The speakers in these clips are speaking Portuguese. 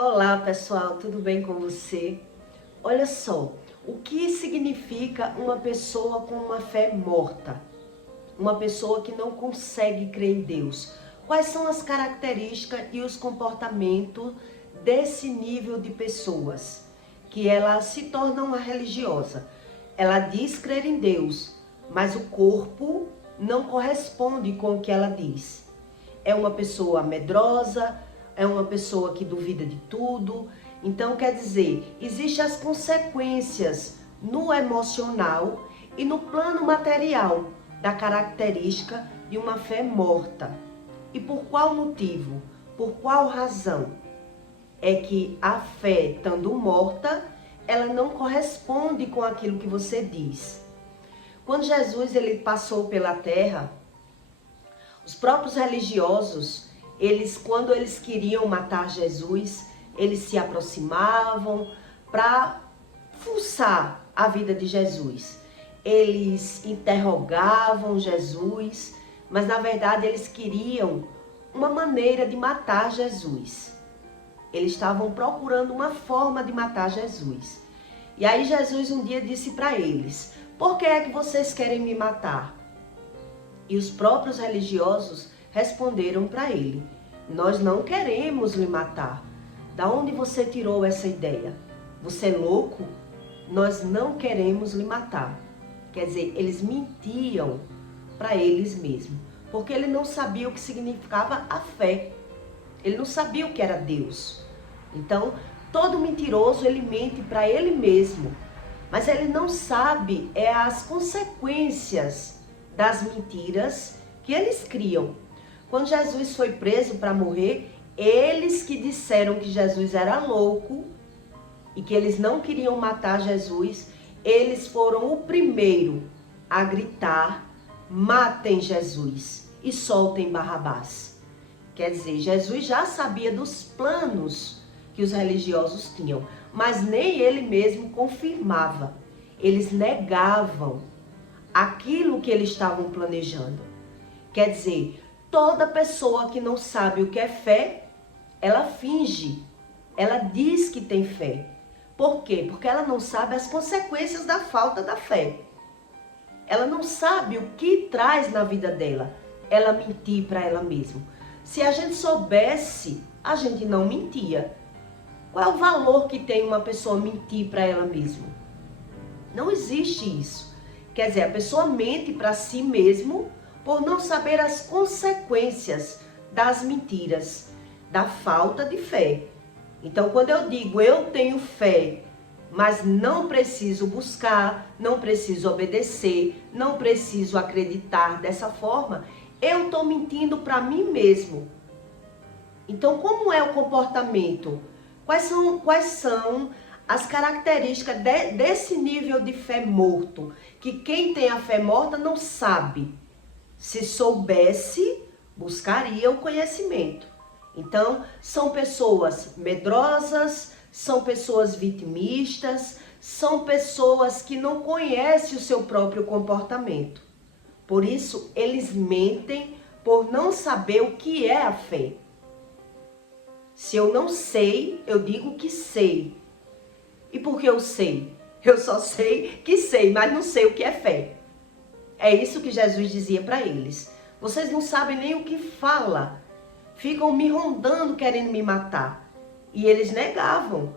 Olá pessoal, tudo bem com você? Olha só, o que significa uma pessoa com uma fé morta? Uma pessoa que não consegue crer em Deus. Quais são as características e os comportamentos desse nível de pessoas? Que ela se torna uma religiosa. Ela diz crer em Deus, mas o corpo não corresponde com o que ela diz. É uma pessoa medrosa, é uma pessoa que duvida de tudo. Então, quer dizer, existem as consequências no emocional e no plano material da característica de uma fé morta. E por qual motivo? Por qual razão? É que a fé, estando morta, ela não corresponde com aquilo que você diz. Quando Jesus ele passou pela terra, os próprios religiosos, quando eles queriam matar Jesus, eles se aproximavam para fuçar a vida de Jesus. Eles interrogavam Jesus, mas na verdade eles queriam uma maneira de matar Jesus. Eles estavam procurando uma forma de matar Jesus. E aí Jesus um dia disse para eles: "Por que é que vocês querem me matar?" E os próprios religiosos responderam para ele: "Nós não queremos lhe matar. Da onde você tirou essa ideia? Você é louco? Nós não queremos lhe matar." Quer dizer, eles mentiam para eles mesmos, porque ele não sabia o que significava a fé. Ele não sabia o que era Deus. Então, todo mentiroso, ele mente para ele mesmo, mas ele não sabe as consequências das mentiras que eles criam. Quando Jesus foi preso para morrer, eles que disseram que Jesus era louco e que eles não queriam matar Jesus, eles foram o primeiro a gritar: "Matem Jesus e soltem Barrabás." Quer dizer, Jesus já sabia dos planos que os religiosos tinham, mas nem ele mesmo confirmava. Eles negavam aquilo que eles estavam planejando. Quer dizer, toda pessoa que não sabe o que é fé, ela finge, ela diz que tem fé. Por quê? Porque ela não sabe as consequências da falta da fé. Ela não sabe o que traz na vida dela ela mentir para ela mesma. Se a gente soubesse, a gente não mentia. Qual é o valor que tem uma pessoa mentir para ela mesma? Não existe isso. Quer dizer, a pessoa mente para si mesmo por não saber as consequências das mentiras, da falta de fé. Então, quando eu digo eu tenho fé, mas não preciso buscar, não preciso obedecer, não preciso acreditar dessa forma, eu estou mentindo para mim mesmo. Então, como é o comportamento? Quais são as características desse nível de fé morto? Que quem tem a fé morta não sabe. Se soubesse, buscaria o conhecimento. Então, são pessoas medrosas, são pessoas vitimistas, são pessoas que não conhecem o seu próprio comportamento. Por isso, eles mentem por não saber o que é a fé. Se eu não sei, eu digo que sei. E por que eu sei? Eu só sei que sei, mas não sei o que é fé. É isso que Jesus dizia para eles. Vocês não sabem nem o que fala. Ficam me rondando querendo me matar. E eles negavam.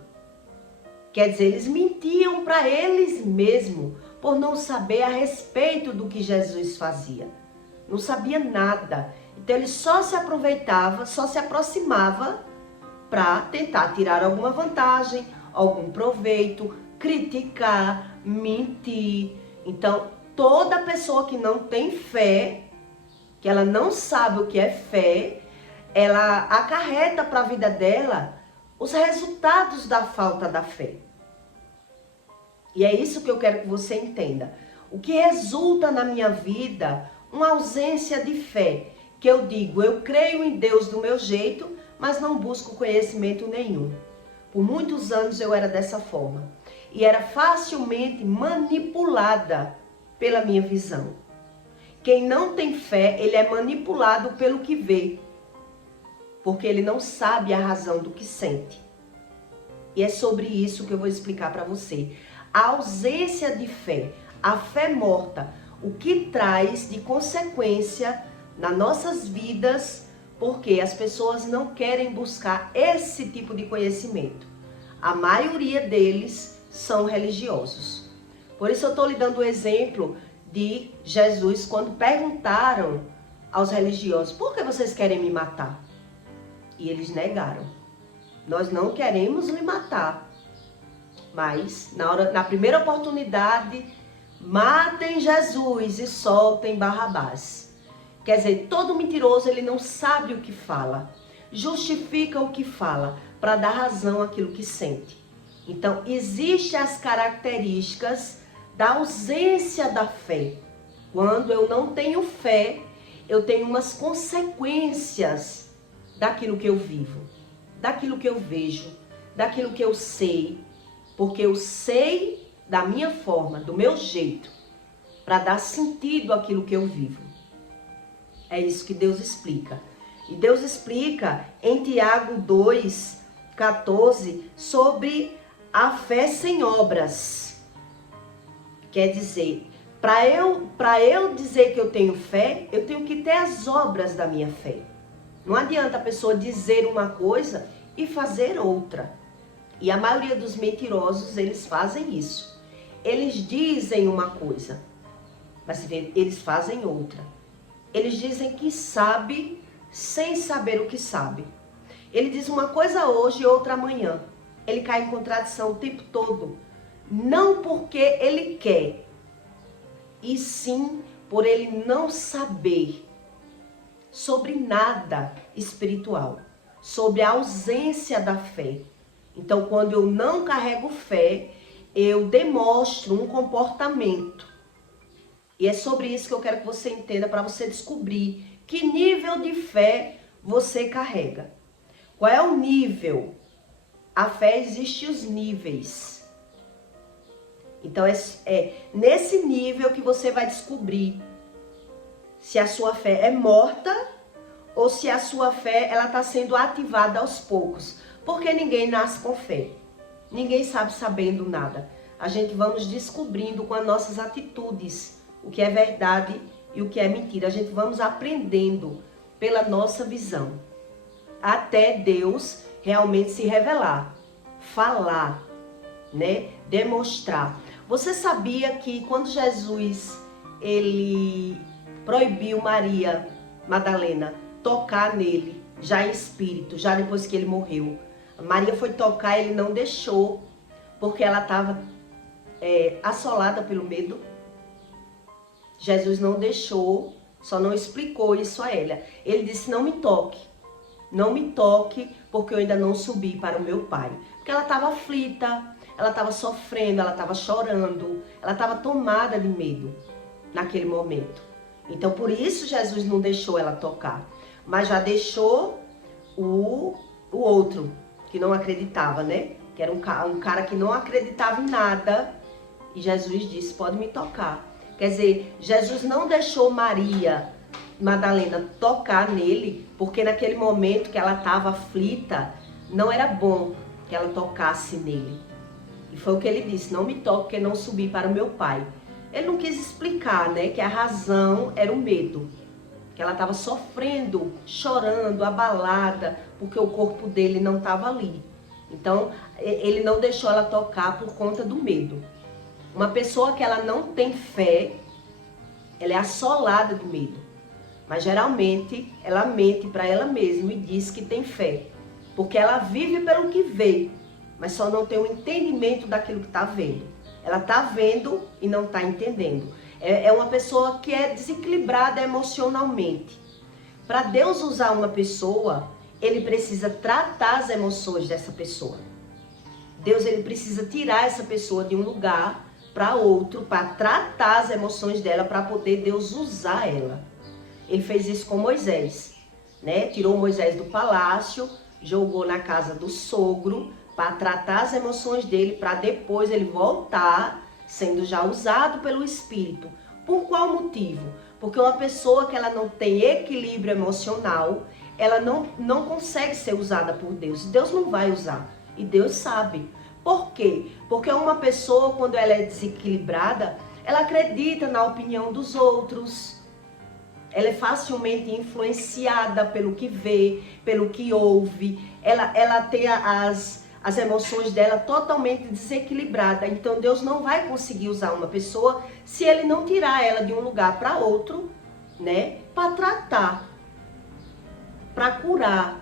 Quer dizer, eles mentiam para eles mesmos por não saber a respeito do que Jesus fazia. Não sabia nada. Então ele só se aproveitava, só se aproximava para tentar tirar alguma vantagem, algum proveito, criticar, mentir. Então, toda pessoa que não tem fé, que ela não sabe o que é fé, ela acarreta para a vida dela os resultados da falta da fé. E é isso que eu quero que você entenda. O que resulta na minha vida, uma ausência de fé, que eu digo, eu creio em Deus do meu jeito, mas não busco conhecimento nenhum. Por muitos anos eu era dessa forma. E era facilmente manipulada pela minha visão. Quem não tem fé, ele é manipulado pelo que vê. Porque ele não sabe a razão do que sente. E é sobre isso que eu vou explicar para você. A ausência de fé, a fé morta, o que traz de consequência nas nossas vidas, porque as pessoas não querem buscar esse tipo de conhecimento. A maioria deles são religiosos. Por isso eu estou lhe dando o exemplo de Jesus quando perguntaram aos religiosos: por que vocês querem me matar? E eles negaram: nós não queremos lhe matar, mas na primeira oportunidade, matem Jesus e soltem Barrabás. Quer dizer, todo mentiroso, ele não sabe o que fala, justifica o que fala para dar razão àquilo que sente. Então, existem as características da ausência da fé. Quando eu não tenho fé, eu tenho umas consequências daquilo que eu vivo, daquilo que eu vejo, daquilo que eu sei, porque eu sei da minha forma, do meu jeito, para dar sentido àquilo que eu vivo. É isso que Deus explica. E Deus explica em Tiago 2,14 sobre a fé sem obras. Quer dizer, para eu dizer que eu tenho fé, eu tenho que ter as obras da minha fé. Não adianta a pessoa dizer uma coisa e fazer outra. E a maioria dos mentirosos, eles fazem isso. Eles dizem uma coisa, mas eles fazem outra. Eles dizem que sabe sem saber o que sabe. Ele diz uma coisa hoje e outra amanhã. Ele cai em contradição o tempo todo. Não porque ele quer, e sim por ele não saber sobre nada espiritual, sobre a ausência da fé. Então, quando eu não carrego fé, eu demonstro um comportamento. E é sobre isso que eu quero que você entenda, para você descobrir que nível de fé você carrega. Qual é o nível? A fé existe os níveis. Então, é nesse nível que você vai descobrir se a sua fé é morta ou se a sua fé está sendo ativada aos poucos. Porque ninguém nasce com fé. Ninguém sabe sabendo nada. A gente vamos descobrindo com as nossas atitudes o que é verdade e o que é mentira. A gente vamos aprendendo pela nossa visão. Até Deus realmente se revelar, falar, né? Demonstrar. Você sabia que quando Jesus ele proibiu Maria Madalena tocar nele, já em espírito, já depois que ele morreu, Maria foi tocar, ele não deixou, porque ela estava assolada pelo medo. Jesus não deixou, só não explicou isso a ela. Ele disse: não me toque, porque eu ainda não subi para o meu Pai. Porque ela estava aflita, ela estava sofrendo, ela estava chorando, ela estava tomada de medo naquele momento. Então, por isso Jesus não deixou ela tocar, mas já deixou o outro, que não acreditava, né? Que era um cara que não acreditava em nada. E Jesus disse: pode me tocar. Quer dizer, Jesus não deixou Maria Madalena tocar nele, porque naquele momento que ela estava aflita, não era bom que ela tocasse nele. E foi o que ele disse: não me toque, porque não subi para o meu Pai. Ele não quis explicar, né, que a razão era o medo. Que ela estava sofrendo, chorando, abalada, porque o corpo dele não estava ali. Então, ele não deixou ela tocar por conta do medo. Uma pessoa que ela não tem fé, ela é assolada de medo. Mas geralmente, ela mente para ela mesma e diz que tem fé. Porque ela vive pelo que vê, mas só não tem o entendimento daquilo que está vendo. Ela está vendo e não está entendendo. É uma pessoa que é desequilibrada emocionalmente. Para Deus usar uma pessoa, ele precisa tratar as emoções dessa pessoa. Deus ele precisa tirar essa pessoa de um lugar para outro, para tratar as emoções dela, para poder Deus usar ela. Ele fez isso com Moisés, né? Tirou Moisés do palácio, jogou na casa do sogro, para tratar as emoções dele, para depois ele voltar sendo já usado pelo Espírito. Por qual motivo? Porque uma pessoa que ela não tem equilíbrio emocional, ela não consegue ser usada por Deus. Deus não vai usar. E Deus sabe. Por quê? Porque uma pessoa, quando ela é desequilibrada, ela acredita na opinião dos outros. Ela é facilmente influenciada pelo que vê, pelo que ouve. Ela tem as emoções dela totalmente desequilibradas. Então Deus não vai conseguir usar uma pessoa se Ele não tirar ela de um lugar para outro, né? Para tratar, para curar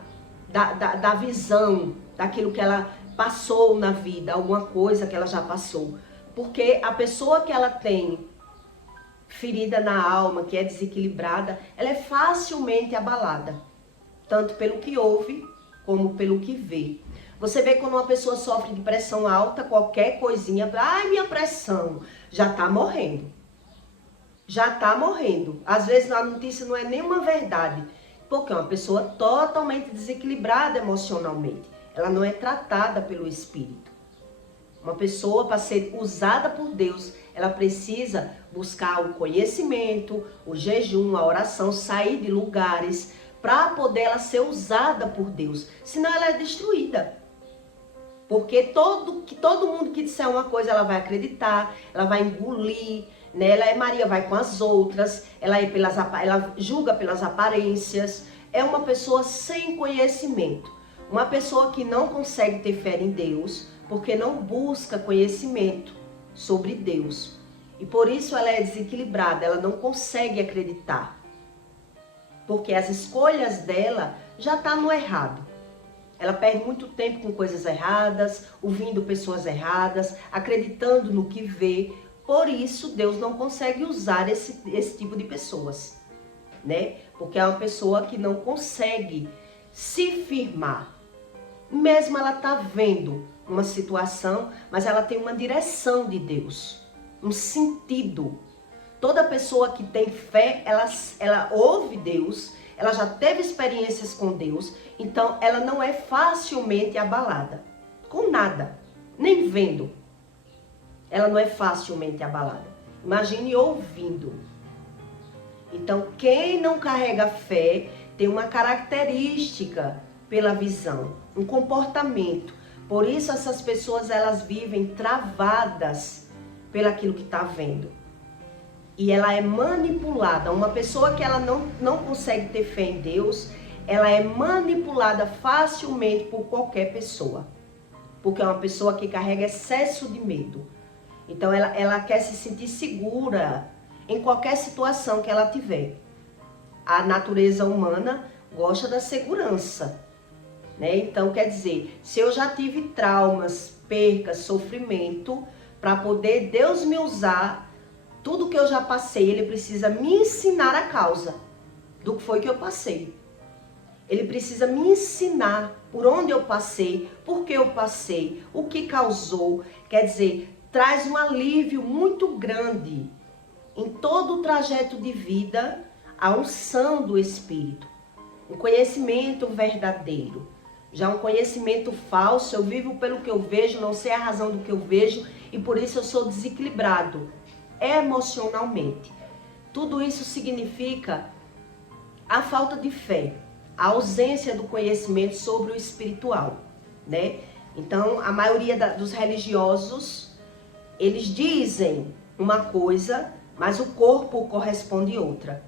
da visão, daquilo que ela passou na vida, alguma coisa que ela já passou. Porque a pessoa que ela tem ferida na alma, que é desequilibrada, ela é facilmente abalada, tanto pelo que ouve como pelo que vê. Você vê quando uma pessoa sofre de pressão alta, qualquer coisinha, ai, minha pressão, já tá morrendo. Já tá morrendo. Às vezes a notícia não é nenhuma verdade, porque é uma pessoa totalmente desequilibrada emocionalmente. Ela não é tratada pelo Espírito. Uma pessoa, para ser usada por Deus, ela precisa buscar o conhecimento, o jejum, a oração, sair de lugares para poder ela ser usada por Deus. Senão ela é destruída. Porque todo mundo que disser uma coisa, ela vai acreditar, ela vai engolir, né? Ela é Maria, vai com as outras, ela julga pelas aparências. É uma pessoa sem conhecimento. Uma pessoa que não consegue ter fé em Deus, porque não busca conhecimento sobre Deus. E por isso ela é desequilibrada, ela não consegue acreditar. Porque as escolhas dela já estão no errado. Ela perde muito tempo com coisas erradas, ouvindo pessoas erradas, acreditando no que vê. Por isso Deus não consegue usar esse tipo de pessoas, né? Porque é uma pessoa que não consegue se firmar. Mesmo ela está vendo uma situação, mas ela tem uma direção de Deus, um sentido. Toda pessoa que tem fé, ela ouve Deus, ela já teve experiências com Deus, então ela não é facilmente abalada, com nada, nem vendo. Ela não é facilmente abalada. Imagine ouvindo. Então, quem não carrega fé tem uma característica pela visão, um comportamento. Por isso essas pessoas, elas vivem travadas pelaquilo que está vendo. E ela é manipulada. Uma pessoa que ela não consegue ter fé em Deus, ela é manipulada facilmente por qualquer pessoa. Porque é uma pessoa que carrega excesso de medo. Então ela quer se sentir segura em qualquer situação que ela tiver. A natureza humana gosta da segurança, né? Então quer dizer, se eu já tive traumas, percas, sofrimento, para poder Deus me usar, tudo que eu já passei, Ele precisa me ensinar a causa do que foi que eu passei. Ele precisa me ensinar por onde eu passei, por que eu passei, o que causou. Quer dizer, traz um alívio muito grande em todo o trajeto de vida, a unção do Espírito. Um conhecimento verdadeiro. Já um conhecimento falso, eu vivo pelo que eu vejo, não sei a razão do que eu vejo e por isso eu sou desequilibrado emocionalmente. Tudo isso significa a falta de fé, a ausência do conhecimento sobre o espiritual, né? Então, a maioria dos religiosos, eles dizem uma coisa, mas o corpo corresponde outra.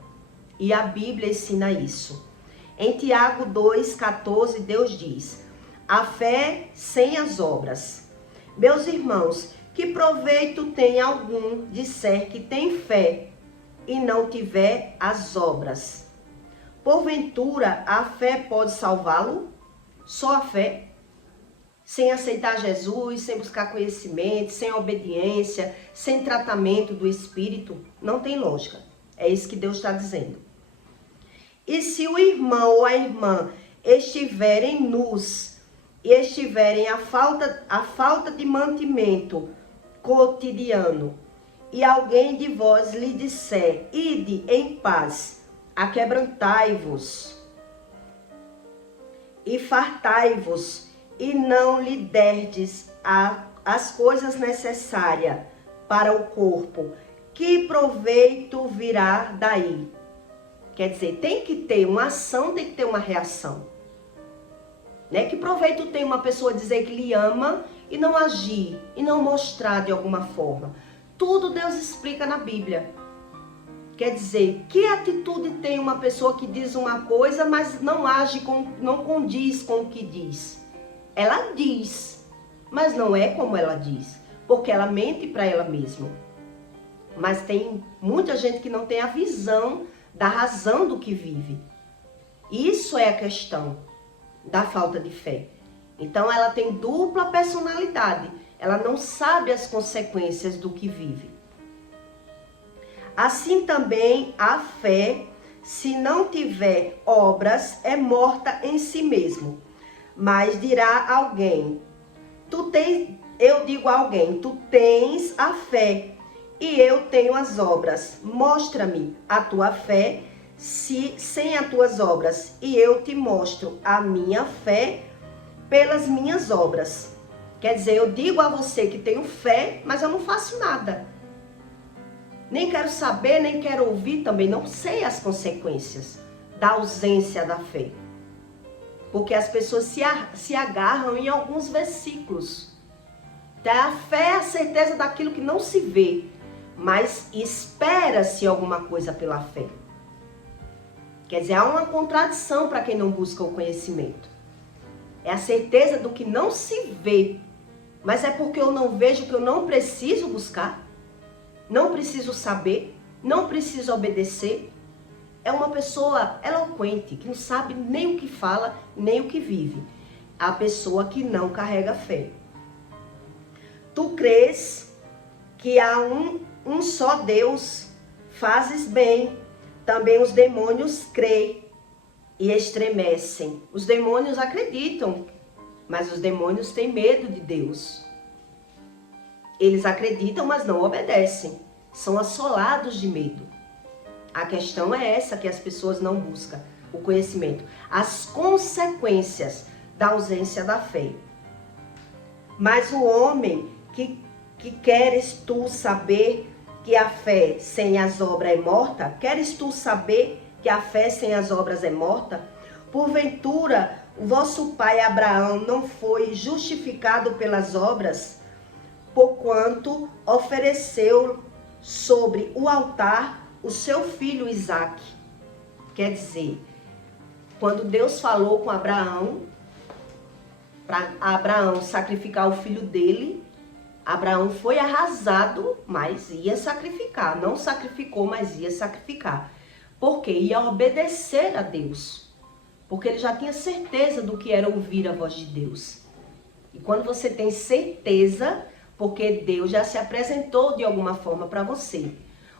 E a Bíblia ensina isso. Em Tiago 2,14, Deus diz: a fé sem as obras. Meus irmãos, que proveito tem algum disser que tem fé e não tiver as obras? Porventura, a fé pode salvá-lo? Só a fé? Sem aceitar Jesus, sem buscar conhecimento, sem obediência, sem tratamento do Espírito, não tem lógica. É isso que Deus está dizendo. E se o irmão ou a irmã estiverem nus e estiverem a falta de mantimento cotidiano, e alguém de vós lhe disser: ide em paz, aquebrantai-vos e fartai-vos, e não lhe derdes as coisas necessárias para o corpo, que proveito virá daí? Quer dizer, tem que ter uma ação, tem que ter uma reação. Né? Que proveito tem uma pessoa dizer que lhe ama e não agir, e não mostrar de alguma forma? Tudo Deus explica na Bíblia. Quer dizer, que atitude tem uma pessoa que diz uma coisa, mas não age, não condiz com o que diz? Ela diz, mas não é como ela diz, porque ela mente para ela mesma. Mas tem muita gente que não tem a visão da razão do que vive. Isso é a questão da falta de fé. Então ela tem dupla personalidade. Ela não sabe as consequências do que vive. Assim também a fé, se não tiver obras, é morta em si mesmo. Mas dirá alguém, eu digo a alguém, tu tens a fé e eu tenho as obras. Mostra-me a tua fé sem as tuas obras, e eu te mostro a minha fé pelas minhas obras. Quer dizer, eu digo a você que tenho fé, mas eu não faço nada. Nem quero saber, nem quero ouvir também. Não sei as consequências da ausência da fé. Porque as pessoas se agarram em alguns versículos. A fé é a certeza daquilo que não se vê, mas espera-se alguma coisa pela fé. Quer dizer, há uma contradição para quem não busca o conhecimento. É a certeza do que não se vê. Mas é porque eu não vejo que eu não preciso buscar? Não preciso saber? Não preciso obedecer? É uma pessoa eloquente, que não sabe nem o que fala, nem o que vive. A pessoa que não carrega fé. Tu crês que há um só Deus, fazes bem. Também os demônios creem e estremecem. Os demônios acreditam, mas os demônios têm medo de Deus. Eles acreditam, mas não obedecem. São assolados de medo. A questão é essa, que as pessoas não buscam o conhecimento. As consequências da ausência da fé. Mas o homem que queres tu saber que a fé sem as obras é morta? Queres tu saber que a fé sem as obras é morta? Porventura, o vosso pai Abraão não foi justificado pelas obras, porquanto ofereceu sobre o altar o seu filho Isaque. Quer dizer, quando Deus falou com Abraão, para Abraão sacrificar o filho dele, Abraão foi arrasado, mas ia sacrificar. Não sacrificou, mas ia sacrificar. Porque ia obedecer a Deus. Porque ele já tinha certeza do que era ouvir a voz de Deus. E quando você tem certeza, porque Deus já se apresentou de alguma forma para você.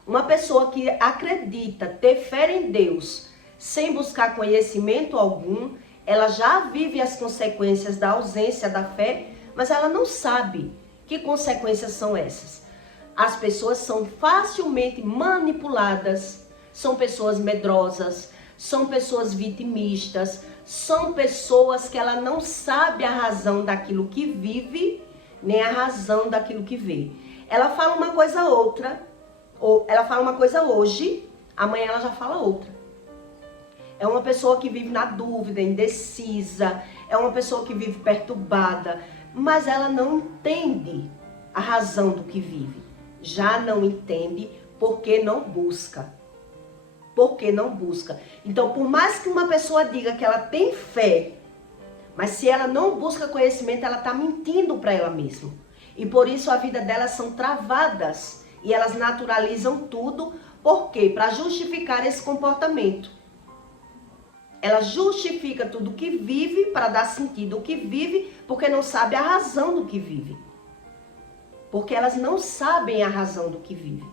Uma pessoa que acredita, ter fé em Deus, sem buscar conhecimento algum, ela já vive as consequências da ausência da fé, mas ela não sabe. Que consequências são essas? As pessoas são facilmente manipuladas, são pessoas medrosas, são pessoas vitimistas, são pessoas que ela não sabe a razão daquilo que vive, nem a razão daquilo que vê. Ela fala uma coisa outra, ou ela fala uma coisa hoje, amanhã ela já fala outra. É uma pessoa que vive na dúvida, indecisa, é uma pessoa que vive perturbada, mas ela não entende a razão do que vive. Já não entende porque não busca. Porque não busca. Então, por mais que uma pessoa diga que ela tem fé, mas se ela não busca conhecimento, ela está mentindo para ela mesma. E por isso a vida delas são travadas. E elas naturalizam tudo. Por quê? Para justificar esse comportamento. Ela justifica tudo o que vive para dar sentido ao que vive, porque não sabe a razão do que vive. Porque elas não sabem a razão do que vive.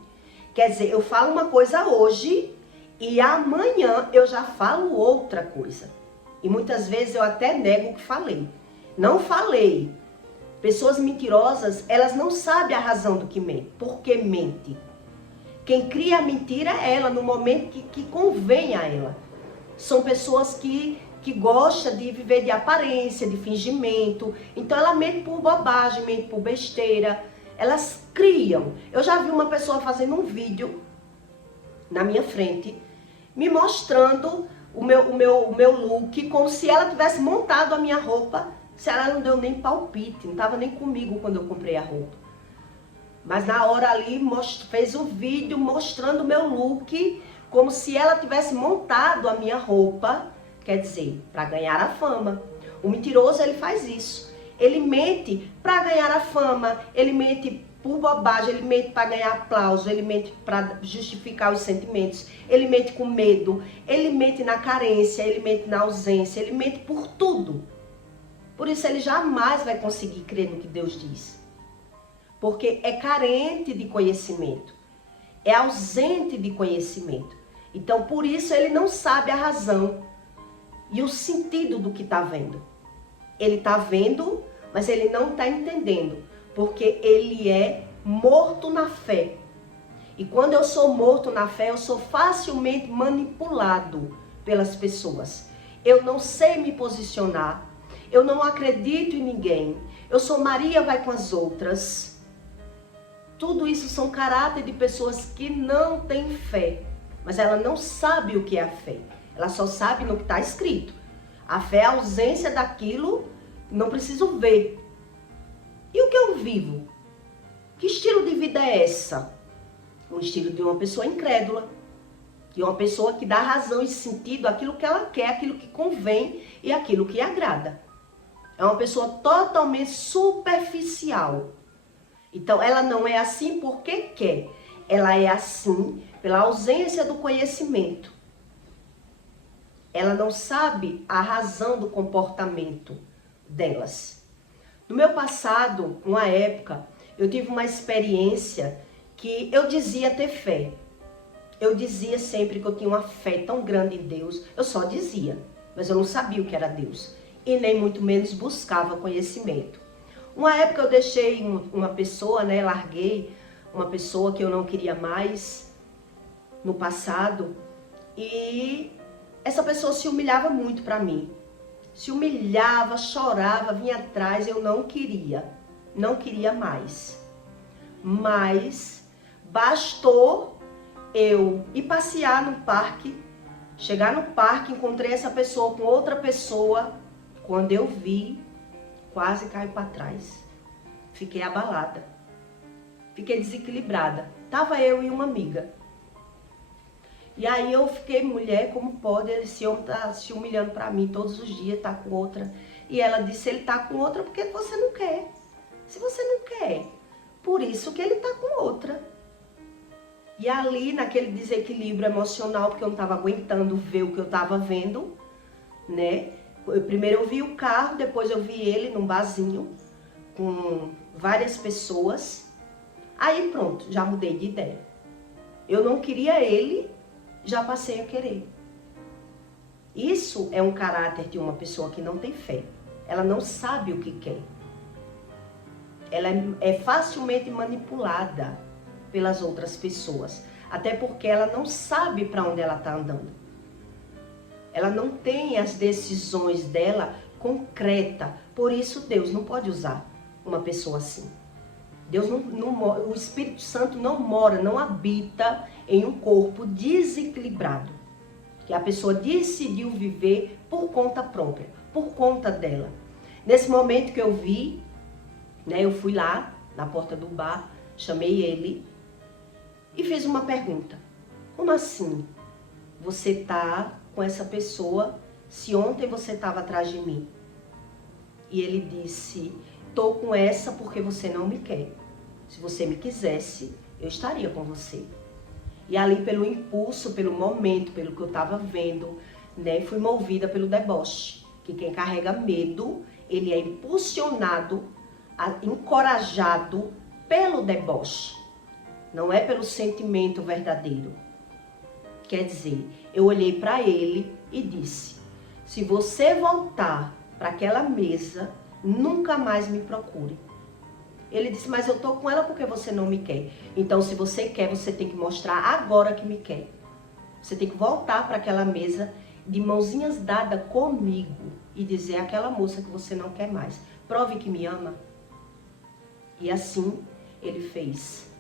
Quer dizer, eu falo uma coisa hoje e amanhã eu já falo outra coisa. E muitas vezes eu até nego o que falei. Não falei. Pessoas mentirosas, elas não sabem a razão do que mente. Por que mente? Quem cria a mentira é ela, no momento que convém a ela. São pessoas que gostam de viver de aparência, de fingimento. Então ela mente por bobagem, mente por besteira. Elas criam. Eu já vi uma pessoa fazendo um vídeo na minha frente, me mostrando o meu look como se ela tivesse montado a minha roupa, se ela não deu nem palpite, não estava nem comigo quando eu comprei a roupa. Mas na hora ali fez um vídeo mostrando o meu look como se ela tivesse montado a minha roupa, quer dizer, para ganhar a fama. O mentiroso, ele faz isso. Ele mente para ganhar a fama, ele mente por bobagem, ele mente para ganhar aplauso, ele mente para justificar os sentimentos, ele mente com medo, ele mente na carência, ele mente na ausência, ele mente por tudo. Por isso ele jamais vai conseguir crer no que Deus diz. Porque é carente de conhecimento, é ausente de conhecimento. Então por isso ele não sabe a razão e o sentido do que está vendo. Ele está vendo, mas ele não está entendendo, porque ele é morto na fé. E quando eu sou morto na fé, eu sou facilmente manipulado pelas pessoas. Eu não sei me posicionar, eu não acredito em ninguém, eu sou Maria vai com as outras. Tudo isso são caráter de pessoas que não têm fé, mas ela não sabe o que é a fé. Ela só sabe no que está escrito. A fé é a ausência daquilo, não preciso ver. E o que eu vivo? Que estilo de vida é essa? Um estilo de uma pessoa incrédula, de uma pessoa que dá razão e sentido àquilo que ela quer, aquilo que convém e aquilo que agrada. É uma pessoa totalmente superficial. Então, ela não é assim porque quer. Ela é assim pela ausência do conhecimento. Ela não sabe a razão do comportamento delas. No meu passado, uma época, eu tive uma experiência que eu dizia ter fé. Eu dizia sempre que eu tinha uma fé tão grande em Deus. Eu só dizia, mas eu não sabia o que era Deus. E nem muito menos buscava conhecimento. Uma época eu deixei uma pessoa, larguei uma pessoa que eu não queria mais no passado. E essa pessoa se humilhava muito para mim. Se humilhava, chorava, vinha atrás, eu não queria mais. Mas bastou eu ir passear no parque, chegar no parque, encontrei essa pessoa com outra pessoa, quando eu vi, quase caí para trás. Fiquei abalada, fiquei desequilibrada. Tava eu e uma amiga. E aí eu fiquei, mulher, como pode esse homem tá se humilhando para mim todos os dias, tá com outra. E ela disse, ele tá com outra porque você não quer. Se você não quer, por isso que ele tá com outra. E ali, naquele desequilíbrio emocional, porque eu não tava aguentando ver o que eu tava vendo, né? Primeiro eu vi o carro, depois eu vi ele num barzinho, com várias pessoas. Aí pronto, já mudei de ideia. Eu não queria ele, já passei a querer. Isso é um caráter de uma pessoa que não tem fé. Ela não sabe o que quer. Ela é facilmente manipulada pelas outras pessoas. Até porque ela não sabe para onde ela está andando. Ela não tem as decisões dela concreta. Por isso Deus não pode usar uma pessoa assim. Deus o Espírito Santo não mora, não habita em um corpo desequilibrado. Que a pessoa decidiu viver por conta própria, por conta dela. Nesse momento que eu vi, eu fui lá na porta do bar, chamei ele e fiz uma pergunta. Como assim você tá com essa pessoa se ontem você estava atrás de mim? E ele disse, tô com essa porque você não me quer. Se você me quisesse, eu estaria com você. E ali pelo impulso, pelo momento, pelo que eu estava vendo, fui movida pelo deboche. Que quem carrega medo, ele é impulsionado, encorajado pelo deboche. Não é pelo sentimento verdadeiro. Quer dizer, eu olhei para ele e disse, se você voltar para aquela mesa, nunca mais me procure. Ele disse, mas eu tô com ela porque você não me quer. Então, se você quer, você tem que mostrar agora que me quer. Você tem que voltar para aquela mesa de mãozinhas dadas comigo e dizer àquela moça que você não quer mais. Prove que me ama. E assim ele fez.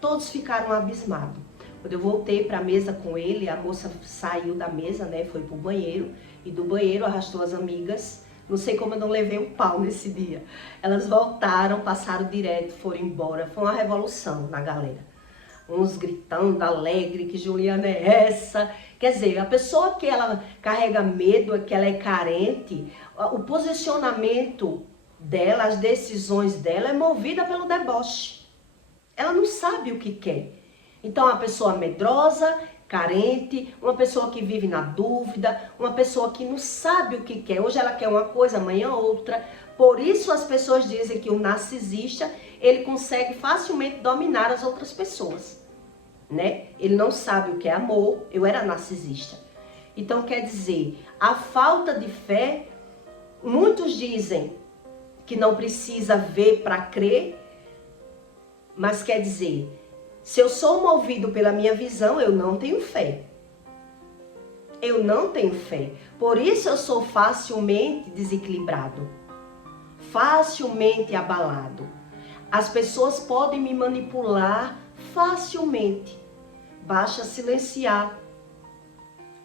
Todos ficaram abismados. Quando eu voltei para a mesa com ele, a moça saiu da mesa, né? Foi pro banheiro e do banheiro arrastou as amigas. Não sei como eu não levei um pau nesse dia. Elas voltaram, passaram direto, foram embora. Foi uma revolução na galera. Uns gritando alegre, que Juliana é essa. Quer dizer, a pessoa que ela carrega medo, que ela é carente, o posicionamento dela, as decisões dela é movida pelo deboche. Ela não sabe o que quer. Então, uma pessoa medrosa, carente, uma pessoa que vive na dúvida, uma pessoa que não sabe o que quer. Hoje ela quer uma coisa, amanhã outra. Por isso as pessoas dizem que o narcisista, ele consegue facilmente dominar as outras pessoas, né? Ele não sabe o que é amor. Eu era narcisista. Então, quer dizer, a falta de fé, muitos dizem que não precisa ver para crer, mas quer dizer, se eu sou movido pela minha visão, eu não tenho fé. Eu não tenho fé. Por isso eu sou facilmente desequilibrado, facilmente abalado. As pessoas podem me manipular facilmente. Basta silenciar,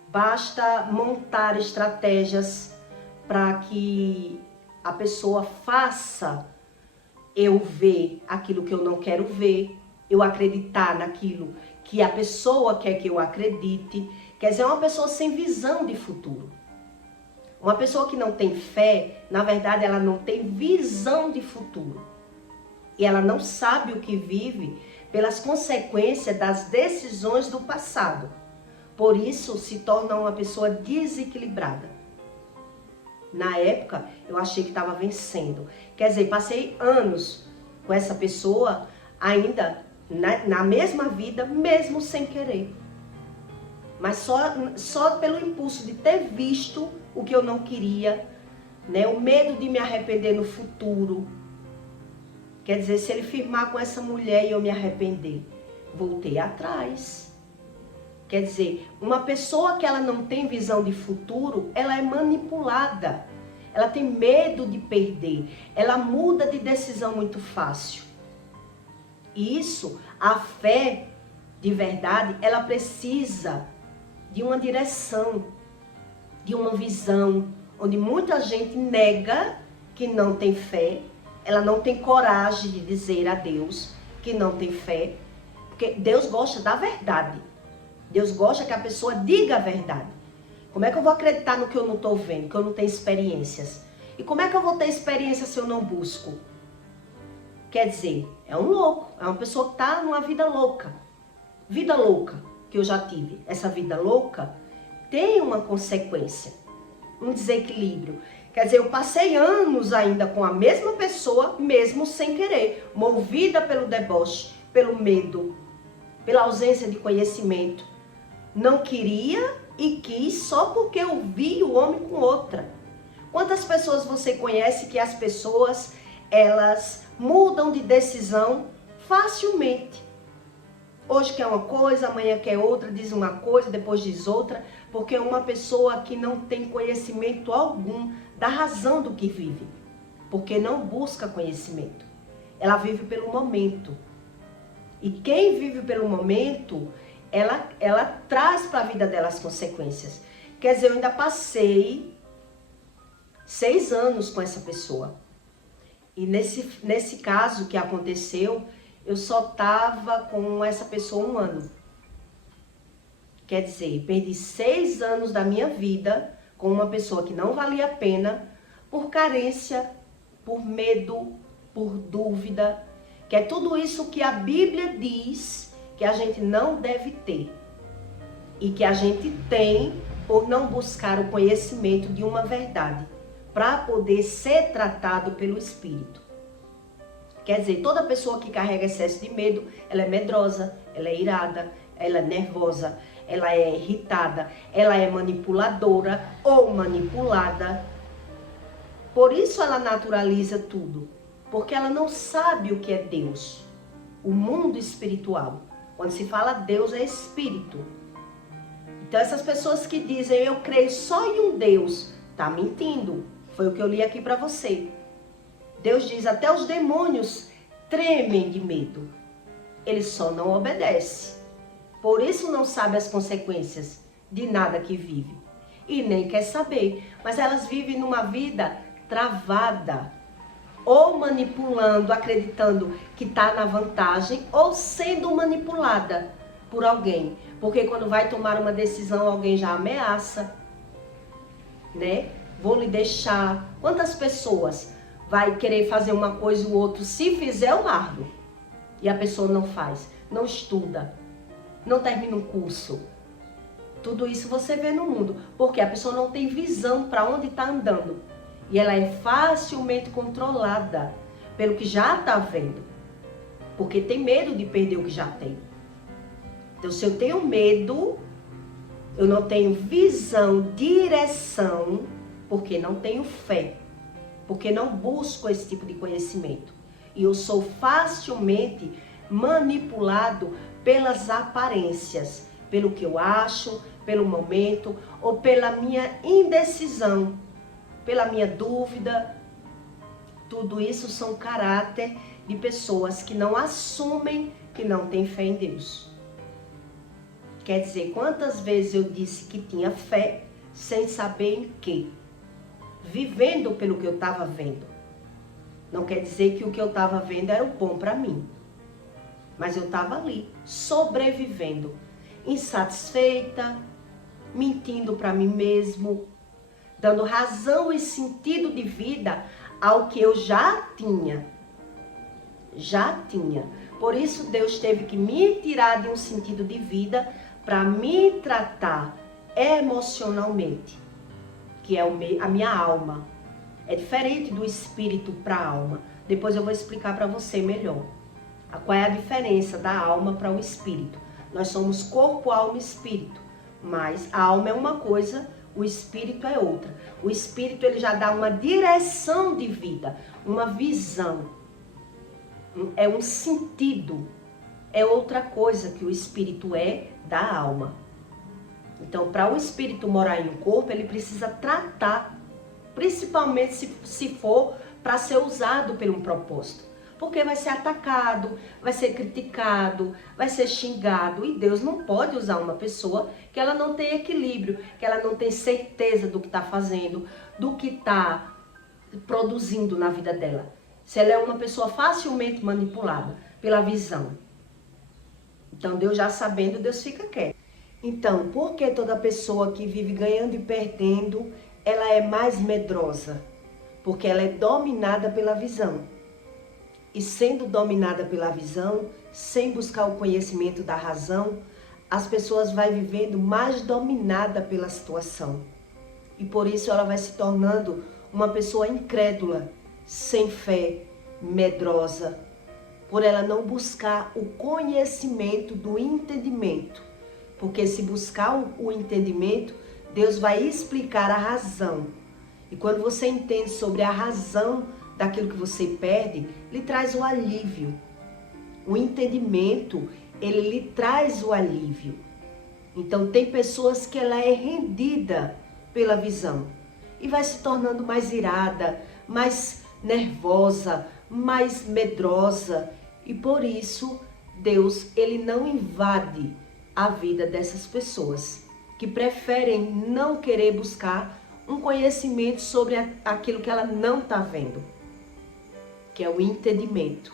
basta montar estratégias para que a pessoa faça eu ver aquilo que eu não quero ver, eu acreditar naquilo que a pessoa quer que eu acredite. Quer dizer, é uma pessoa sem visão de futuro. Uma pessoa que não tem fé, na verdade, ela não tem visão de futuro. E ela não sabe o que vive pelas consequências das decisões do passado. Por isso, se torna uma pessoa desequilibrada. Na época, eu achei que estava vencendo. Quer dizer, passei anos com essa pessoa, ainda na mesma vida, mesmo sem querer. Mas só pelo impulso de ter visto o que eu não queria, né? O medo de me arrepender no futuro. Quer dizer, se ele firmar com essa mulher e eu me arrepender, voltei atrás. Quer dizer, uma pessoa que ela não tem visão de futuro, ela é manipulada. Ela tem medo de perder. Ela muda de decisão muito fácil. E isso, a fé de verdade, ela precisa de uma direção, de uma visão, onde muita gente nega que não tem fé. Ela não tem coragem de dizer a Deus que não tem fé. Porque Deus gosta da verdade. Deus gosta que a pessoa diga a verdade. Como é que eu vou acreditar no que eu não estou vendo, que eu não tenho experiências? E como é que eu vou ter experiência se eu não busco? Quer dizer, é um louco, é uma pessoa que está numa vida louca. Vida louca que eu já tive. Essa vida louca tem uma consequência, um desequilíbrio. Quer dizer, eu passei anos ainda com a mesma pessoa, mesmo sem querer, movida pelo deboche, pelo medo, pela ausência de conhecimento. Não queria e quis só porque eu vi o homem com outra. Quantas pessoas você conhece que as pessoas, elas mudam de decisão facilmente? Hoje quer uma coisa, amanhã quer outra, diz uma coisa, depois diz outra, porque é uma pessoa que não tem conhecimento algum da razão do que vive, porque não busca conhecimento. Ela vive pelo momento. E quem vive pelo momento, ela traz para a vida dela as consequências. Quer dizer, eu ainda passei 6 anos com essa pessoa. E nesse caso que aconteceu, eu só estava com essa pessoa 1 ano. Quer dizer, perdi 6 anos da minha vida com uma pessoa que não valia a pena, por carência, por medo, por dúvida, que é tudo isso que a Bíblia diz que a gente não deve ter. E que a gente tem por não buscar o conhecimento de uma verdade, para poder ser tratado pelo Espírito. Quer dizer, toda pessoa que carrega excesso de medo, ela é medrosa, ela é irada, ela é nervosa, ela é irritada, ela é manipuladora ou manipulada. Por isso ela naturaliza tudo, porque ela não sabe o que é Deus, o mundo espiritual. Quando se fala Deus, é Espírito. Então essas pessoas que dizem, eu creio só em um Deus, tá mentindo. Foi o que eu li aqui para você. Deus diz, até os demônios tremem de medo. Eles só não obedecem. Por isso não sabe as consequências de nada que vive. E nem quer saber. Mas elas vivem numa vida travada. Ou manipulando, acreditando que está na vantagem, ou sendo manipulada por alguém. Porque quando vai tomar uma decisão, alguém já ameaça, né? Vou lhe deixar. Quantas pessoas vai querer fazer uma coisa e o outro, se fizer, eu largo. E a pessoa não faz, não estuda, não termina um curso. Tudo isso você vê no mundo, porque a pessoa não tem visão para onde está andando. E ela é facilmente controlada pelo que já está vendo. Porque tem medo de perder o que já tem. Então, se eu tenho medo, eu não tenho visão, direção, porque não tenho fé. Porque não busco esse tipo de conhecimento. E eu sou facilmente manipulado pelas aparências. Pelo que eu acho, pelo momento, ou pela minha indecisão, pela minha dúvida. Tudo isso são caráter de pessoas que não assumem que não têm fé em Deus. Quer dizer, quantas vezes eu disse que tinha fé sem saber em quê? Vivendo pelo que eu estava vendo. Não quer dizer que o que eu estava vendo era o bom para mim. Mas eu estava ali, sobrevivendo, insatisfeita, mentindo para mim mesmo, dando razão e sentido de vida ao que eu já tinha. Já tinha. Por isso Deus teve que me tirar de um sentido de vida para me tratar emocionalmente, que é a minha alma. É diferente do espírito para a alma. Depois eu vou explicar para você melhor. Qual é a diferença da alma para o espírito. Nós somos corpo, alma e espírito. Mas a alma é uma coisa, o espírito é outra. O espírito ele já dá uma direção de vida, uma visão. É um sentido. É outra coisa que o espírito é da alma. Então, para o espírito morar em um corpo, ele precisa tratar, principalmente se for para ser usado por um propósito. Porque vai ser atacado, vai ser criticado, vai ser xingado. E Deus não pode usar uma pessoa que ela não tem equilíbrio, que ela não tem certeza do que está fazendo, do que está produzindo na vida dela. Se ela é uma pessoa facilmente manipulada pela visão. Então, Deus já sabendo, Deus fica quieto. Então, por que toda pessoa que vive ganhando e perdendo, ela é mais medrosa? Porque ela é dominada pela visão. E sendo dominada pela visão, sem buscar o conhecimento da razão, as pessoas vão vivendo mais dominada pela situação. E por isso ela vai se tornando uma pessoa incrédula, sem fé, medrosa, por ela não buscar o conhecimento do entendimento. Porque se buscar o entendimento, Deus vai explicar a razão. E quando você entende sobre a razão daquilo que você perde, lhe traz o alívio. O entendimento, ele lhe traz o alívio. Então tem pessoas que ela é rendida pela visão e vai se tornando mais irada, mais nervosa, mais medrosa. E por isso Deus, ele não invade a vida dessas pessoas que preferem não querer buscar um conhecimento sobre aquilo que ela não está vendo, que é o entendimento,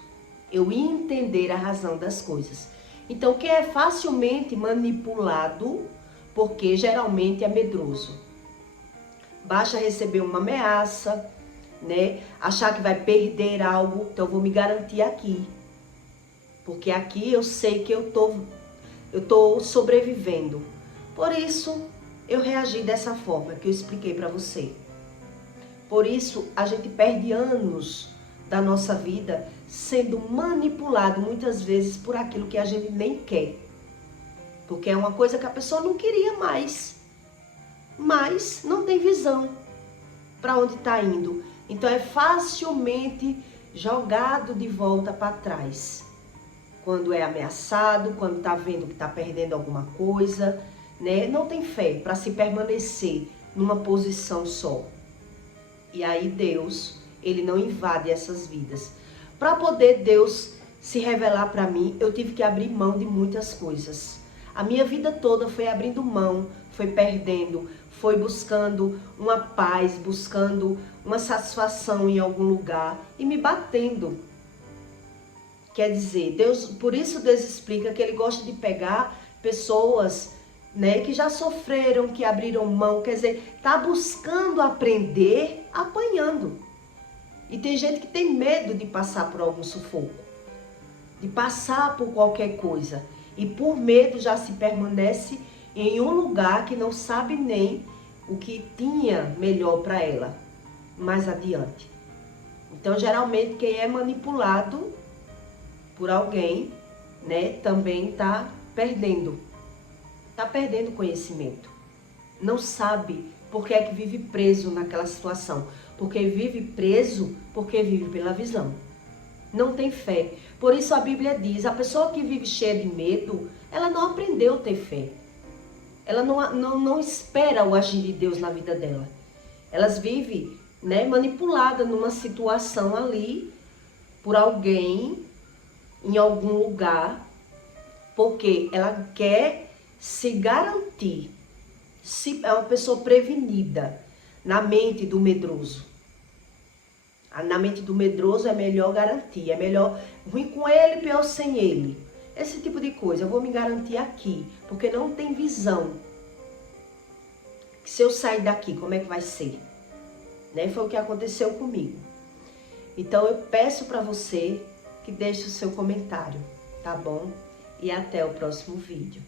eu entender a razão das coisas. Então, quem é facilmente manipulado, porque geralmente é medroso. Basta receber uma ameaça, né? Achar que vai perder algo, então eu vou me garantir aqui. Porque aqui eu sei que eu tô sobrevivendo. Por isso, eu reagi dessa forma que eu expliquei para você. Por isso, a gente perde anos da nossa vida sendo manipulado muitas vezes por aquilo que a gente nem quer. Porque é uma coisa que a pessoa não queria mais. Mas não tem visão para onde está indo. Então é facilmente jogado de volta para trás. Quando é ameaçado, quando está vendo que está perdendo alguma coisa, né? Não tem fé para se permanecer numa posição só. E aí Deus, ele não invade essas vidas. Para poder Deus se revelar para mim, eu tive que abrir mão de muitas coisas. A minha vida toda foi abrindo mão, foi perdendo, foi buscando uma paz, buscando uma satisfação em algum lugar e me batendo. Quer dizer, Deus, por isso Deus explica que Ele gosta de pegar pessoas, né, que já sofreram, que abriram mão, quer dizer, tá buscando aprender apanhando. E tem gente que tem medo de passar por algum sufoco, de passar por qualquer coisa. E por medo já se permanece em um lugar que não sabe nem o que tinha melhor para ela mais adiante. Então, geralmente, quem é manipulado por alguém, né, também está perdendo conhecimento. Não sabe por que é que vive preso naquela situação. Porque vive preso, porque vive pela visão. Não tem fé. Por isso a Bíblia diz, a pessoa que vive cheia de medo, ela não aprendeu a ter fé. Ela não espera o agir de Deus na vida dela. Elas vivem, né, manipuladas numa situação ali, por alguém, em algum lugar, porque ela quer se garantir. É uma pessoa prevenida na mente do medroso. Na mente do medroso é melhor garantir, é melhor ruim com ele, pior sem ele. Esse tipo de coisa, eu vou me garantir aqui, porque não tem visão. Se eu sair daqui, como é que vai ser? Né? Foi o que aconteceu comigo. Então eu peço para você que deixe o seu comentário, tá bom? E até o próximo vídeo.